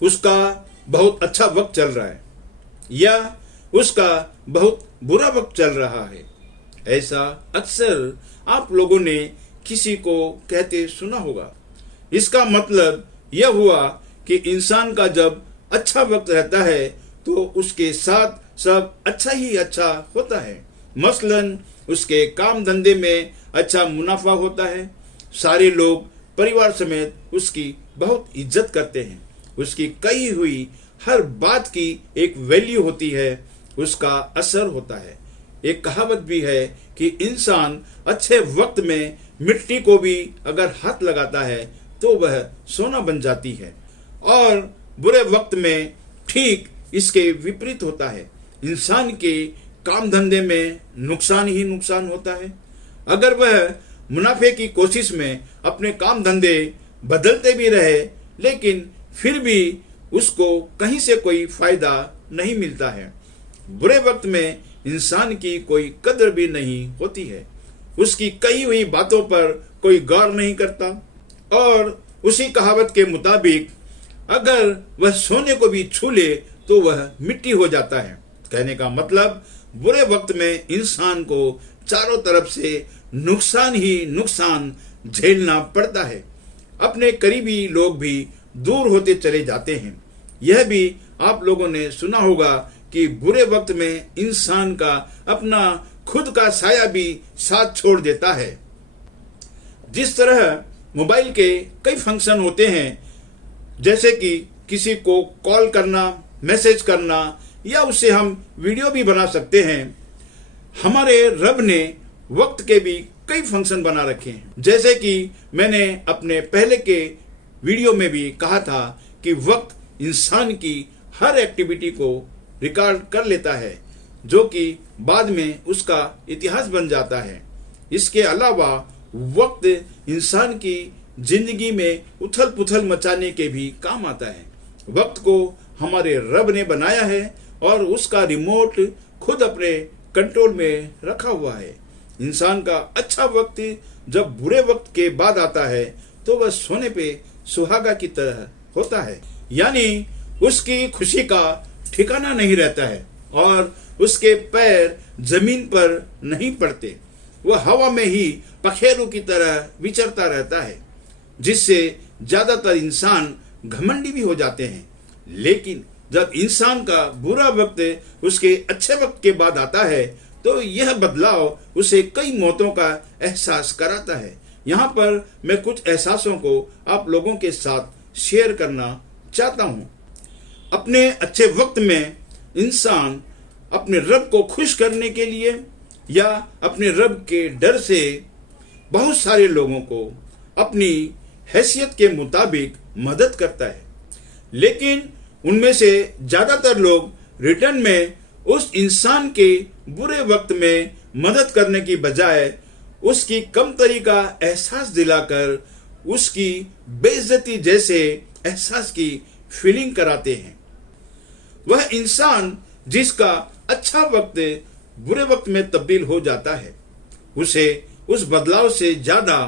उसका बहुत अच्छा वक्त चल रहा है या उसका बहुत बुरा वक्त चल रहा है। ऐसा अक्सर आप लोगों ने किसी को कहते सुना होगा। इसका मतलब यह हुआ कि इंसान का जब अच्छा वक्त रहता है तो उसके साथ सब अच्छा ही अच्छा होता है। मसलन उसके काम धंधे में अच्छा मुनाफा होता है, सारे लोग परिवार समेत उसकी बहुत इज्जत करते हैं, उसकी कही हुई हर बात की एक वैल्यू होती है, उसका असर होता है। एक कहावत भी है कि इंसान अच्छे वक्त में मिट्टी को भी अगर हाथ लगाता है तो वह सोना बन जाती है, और बुरे वक्त में ठीक इसके विपरीत होता है। इंसान के काम धंधे में नुकसान ही नुकसान होता है। अगर वह मुनाफे की कोशिश में अपने काम धंधे बदलते भी रहे, लेकिन फिर भी उसको कहीं से कोई फायदा नहीं मिलता है। बुरे वक्त में इंसान की कोई कदर भी नहीं होती है, उसकी कही हुई बातों पर कोई गौर नहीं करता, और उसी कहावत के मुताबिक अगर वह सोने को भी छू ले तो वह मिट्टी हो जाता है। कहने का मतलब बुरे वक्त में इंसान को चारों तरफ से नुकसान ही नुकसान झेलना पड़ता है। अपने करीबी लोग भी दूर होते चले जाते हैं। यह भी आप लोगों ने सुना होगा कि बुरे वक्त में इंसान का अपना खुद का साया भी साथ छोड़ देता है। जिस तरह मोबाइल के कई फंक्शन होते हैं, जैसे कि किसी को कॉल करना, मैसेज करना, या उससे हम वीडियो भी बना सकते हैं, हमारे रब ने वक्त के भी कई फंक्शन बना रखे हैं। जैसे कि मैंने अपने पहले के वीडियो में भी कहा था कि वक्त इंसान की हर एक्टिविटी को रिकॉर्ड कर लेता है, जो कि बाद में उसका इतिहास बन जाता है। इसके अलावा वक्त इंसान की जिंदगी में उथल पुथल मचाने के भी काम आता है। वक्त को हमारे रब ने बनाया है और उसका रिमोट खुद अपने कंट्रोल में रखा हुआ है। इंसान का अच्छा वक्त जब बुरे वक्त के बाद आता है तो वह सोने पे सुहागा की तरह होता है, यानी उसकी खुशी का ठिकाना नहीं रहता है और उसके पैर जमीन पर नहीं पड़ते। वह हवा में ही पखेरु की तरह विचरता रहता है, जिससे ज्यादातर इंसान घमंडी भी हो जाते हैं। लेकिन जब इंसान का बुरा वक्त उसके अच्छे वक्त के बाद आता है तो यह बदलाव उसे कई मौतों का एहसास कराता है। यहाँ पर मैं कुछ एहसासों को आप लोगों के साथ शेयर करना चाहता हूँ। अपने अच्छे वक्त में इंसान अपने रब को खुश करने के लिए या अपने रब के डर से बहुत सारे लोगों को अपनी हैसियत के मुताबिक मदद करता है, लेकिन उनमें से ज्यादातर लोग रिटर्न में उस इंसान के बुरे वक्त में मदद करने की बजाय उसकी कमतरी का एहसास दिलाकर उसकी बेइज्जती जैसे एहसास की फीलिंग कराते हैं। वह इंसान जिसका अच्छा वक्त बुरे वक्त में तब्दील हो जाता है, उसे उस बदलाव से ज्यादा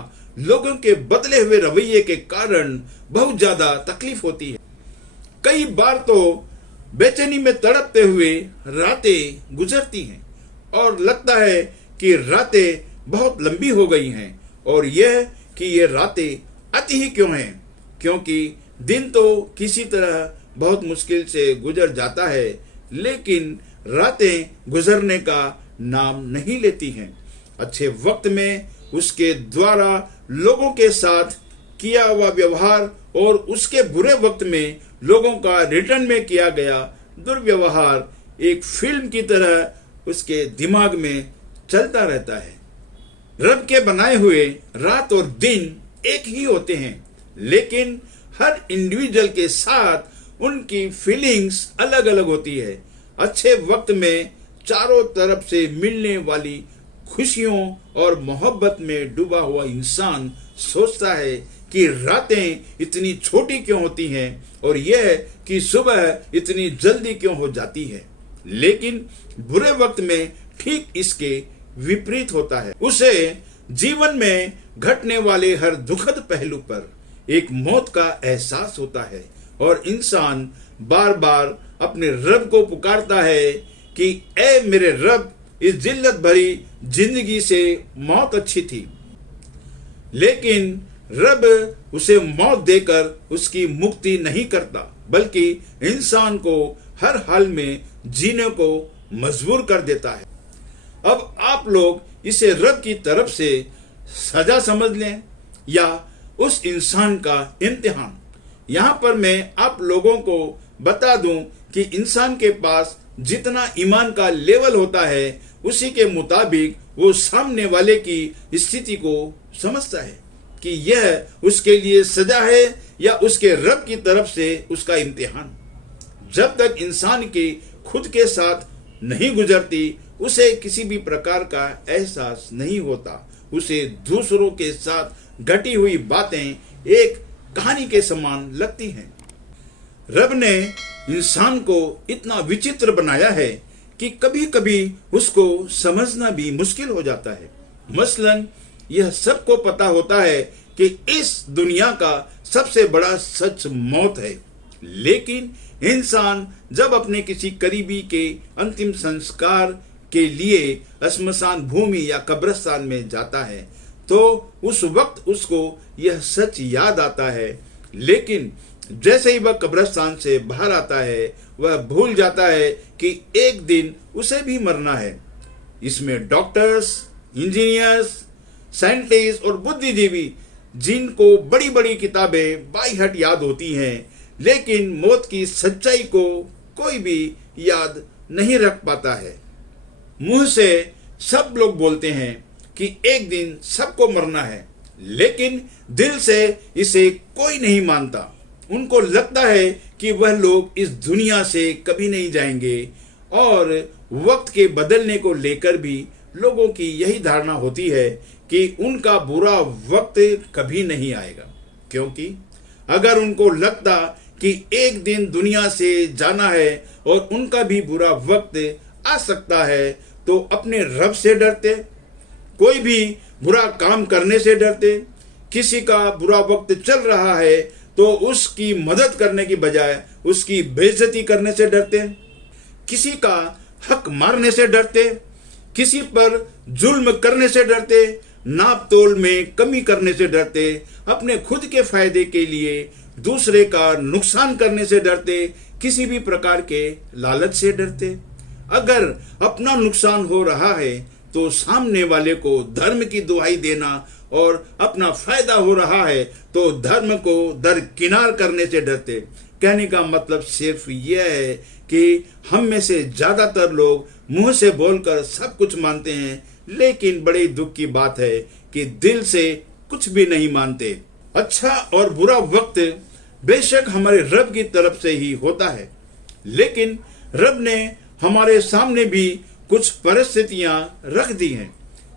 लोगों के बदले हुए रवैये के कारण बहुत ज्यादा तकलीफ होती है। कई बार तो बेचैनी में तड़पते हुए रातें गुजरती हैं और लगता है कि रातें बहुत लंबी हो गई हैं, और यह कि ये रातें आती ही क्यों हैं, क्योंकि दिन तो किसी तरह बहुत मुश्किल से गुजर जाता है, लेकिन रातें गुजरने का नाम नहीं लेती हैं। अच्छे वक्त में उसके द्वारा लोगों के साथ किया हुआ व्यवहार और उसके बुरे वक्त में लोगों का रिटर्न में किया गया दुर्व्यवहार एक फिल्म की तरह उसके दिमाग में चलता रहता है। रब के बनाए हुए रात और दिन एक ही होते हैं, लेकिन हर इंडिविजुअल के साथ उनकी फीलिंग्स अलग अलग होती है। अच्छे वक्त में चारों तरफ से मिलने वाली खुशियों और मोहब्बत में डूबा हुआ इंसान सोचता है कि रातें इतनी छोटी क्यों होती हैं और यह कि सुबह इतनी जल्दी क्यों हो जाती है। लेकिन बुरे वक्त में ठीक इसके विपरीत होता है। उसे जीवन में घटने वाले हर दुखद पहलू पर एक मौत का एहसास होता है। और इंसान बार बार अपने रब को पुकारता है कि ए मेरे रब, इस जिल्लत भरी जिंदगी से मौत अच्छी थी। लेकिन रब उसे मौत देकर उसकी मुक्ति नहीं करता, बल्कि इंसान को हर हाल में जीने को मजबूर कर देता है। अब आप लोग इसे रब की तरफ से सजा समझ लें या उस इंसान का इम्तिहान। यहां पर मैं आप लोगों को बता दूं कि इंसान के पास जितना ईमान का लेवल होता है, उसी के मुताबिक वो सामने वाले की स्थिति को समझता है कि यह उसके लिए सजा है या उसके रब की तरफ से उसका इम्तिहान। जब तक इंसान की खुद के साथ नहीं गुजरती, उसे किसी भी प्रकार का एहसास नहीं होता। उसे दूसरों के साथ घटी हुई बातें एक कहानी के समान लगती हैं। रब ने इंसान को इतना विचित्र बनाया है कि कभी कभी उसको समझना भी मुश्किल हो जाता है। मसलन यह सबको पता होता है कि इस दुनिया का सबसे बड़ा सच मौत है, लेकिन इंसान जब अपने किसी करीबी के अंतिम संस्कार के लिए श्मशान भूमि या कब्रिस्तान में जाता है तो उस वक्त उसको यह सच याद आता है, लेकिन जैसे ही वह कब्रिस्तान से बाहर आता है, वह भूल जाता है कि एक दिन उसे भी मरना है। इसमें डॉक्टर्स, इंजीनियर्स, साइंटिस्ट और बुद्धिजीवी, जिनको बड़ी बड़ी किताबें बाई हट याद होती हैं, लेकिन मौत की सच्चाई को कोई भी याद नहीं रख पाता है। मुंह से सब लोग बोलते हैं कि एक दिन सबको मरना है, लेकिन दिल से इसे कोई नहीं मानता। उनको लगता है कि वह लोग इस दुनिया से कभी नहीं जाएंगे, और वक्त के बदलने को लेकर भी लोगों की यही धारणा होती है कि उनका बुरा वक्त कभी नहीं आएगा। क्योंकि अगर उनको लगता कि एक दिन दुनिया से जाना है और उनका भी बुरा वक्त आ सकता है, तो अपने रब से डरते, कोई भी बुरा काम करने से डरते। किसी का बुरा वक्त चल रहा है तो उसकी मदद करने की बजाय उसकी बेइज्जती करने से डरते, किसी का हक मारने से डरते, किसी पर जुल्म करने से डरते, नाप तोल में कमी करने से डरते, अपने खुद के फायदे के लिए दूसरे का नुकसान करने से डरते, किसी भी प्रकार के लालच से डरते। अगर अपना नुकसान हो रहा है तो सामने वाले को धर्म की दुहाई देना, और अपना फायदा हो रहा है तो धर्म को दरकिनार करने से डरते। कहने का मतलब सिर्फ यह है कि हम में से ज्यादातर लोग मुंह से बोलकर सब कुछ मानते हैं, लेकिन बड़े दुख की बात है कि दिल से कुछ भी नहीं मानते। अच्छा और बुरा वक्त बेशक हमारे रब की तरफ से ही होता है, लेकिन रब ने हमारे सामने भी कुछ परिस्थितियां रख दी हैं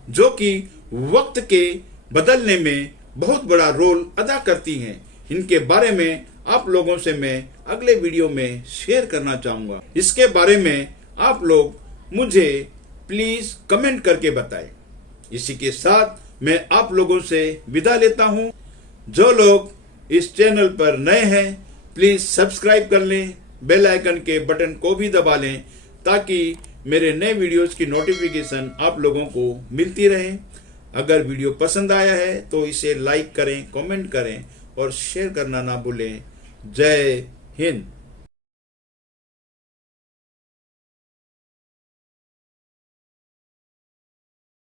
जो कि वक्त के बदलने में बहुत बड़ा रोल अदा करती हैं। इनके बारे में आप लोगों से मैं अगले वीडियो में शेयर करना चाहूंगा। इसके बारे में आप लोग मुझे प्लीज कमेंट करके बताएं। इसी के साथ मैं आप लोगों से विदा लेता हूं। जो लोग इस चैनल पर नए हैं, प्लीज सब्सक्राइब कर लें, बेल आइकन के बटन को भी दबा लें, ताकि मेरे नए वीडियोस की नोटिफिकेशन आप लोगों को मिलती रहे। अगर वीडियो पसंद आया है तो इसे लाइक करें, कमेंट करें और शेयर करना ना भूलें। जय हिंद।